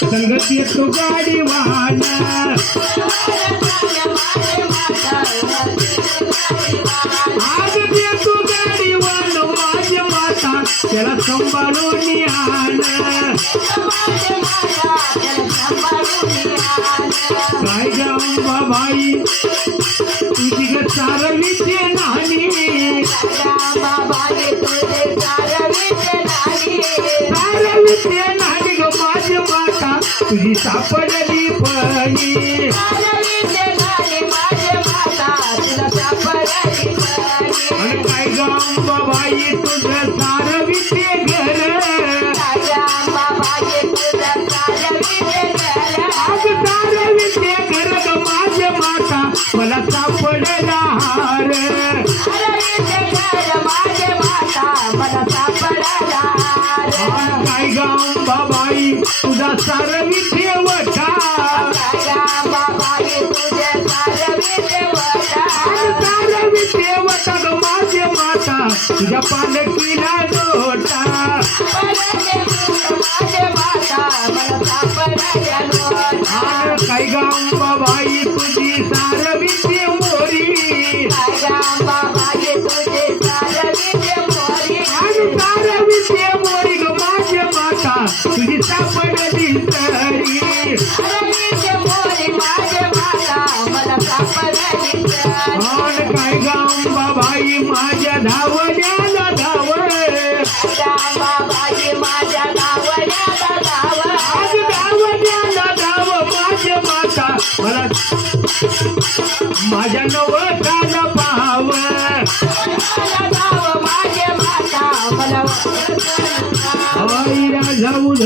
संगत येतो गाडी वाहन आज येतो गाडी वाहन माझी माता त्याला सांभाळून आण काय ग अंबाबाई तुझी ग चारवीचे नाणी चारवीचे नाणी ग माझी माता तुझी सापडली पणी आणि काय ग अंबाबाई तुझं चारवीचे घर आज चारवीचे घर ग माझी माता मला सापडला हार काय ग अंबाबाई तुझा चारवीचे वटा चारवीचे वटा ग माझी माता तुझ्या पालखीला लोटा काय ग अंबाबाई तुझी चारवीचे मोरी चारवीचे मोरी ग माझी माता तुझी सापडली तरी काय ग अंबाबाई माझ्या धावण्याला धाव आज धावण्याला धाव माझी माता मला माझ्या नवसाला पाहाव हवाई राजा उध